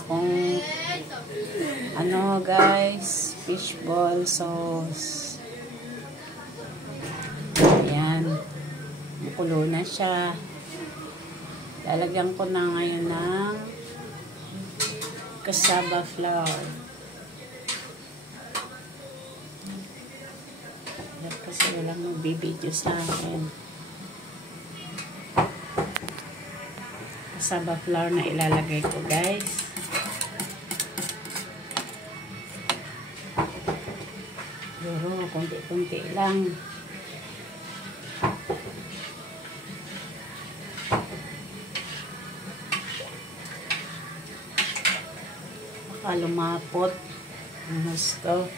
akong ano guys, fishball sauce. Ayan. Bukulo na siya. Lalagyan ko na ngayon ng cassava flour. Kasi walang magbibideo sa akin. Cassava flour na ilalagay ko guys. Siguro konti-konti lang. Baka lumapot ang gusto.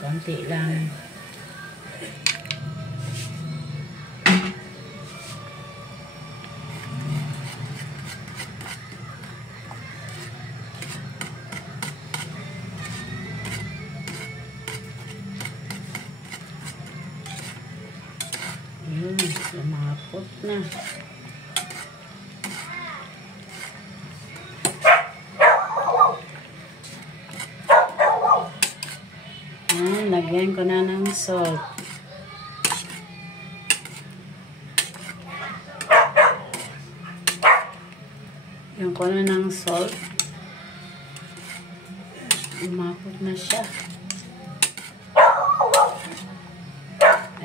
Konti lang. Lumapot na. Lagyan ko na ng salt. Lagyan ko na ng salt. Lumapot na siya.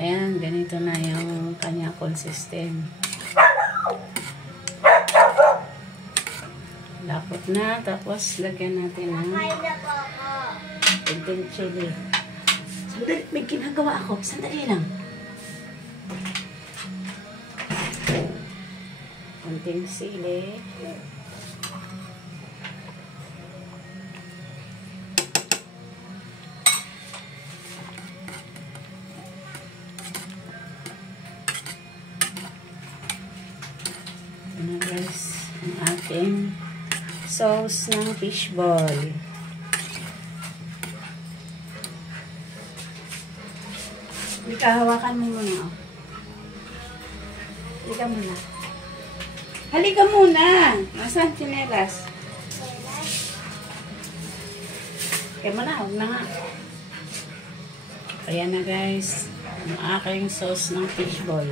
Ayan, ganito na yung kanya consistent. Lapot na, tapos lagyan natin ng konting chili. Sandali, may ginagawa ako. Sandali lang. Konting sili. Ano guys, ang ating sauce ng fishball. Hawakan mo muna. Halika muna. Halika muna. Nasaan chinelas? Kaya mo na. Huwag na nga. Ayan na guys. Ang aking sauce ng fishball.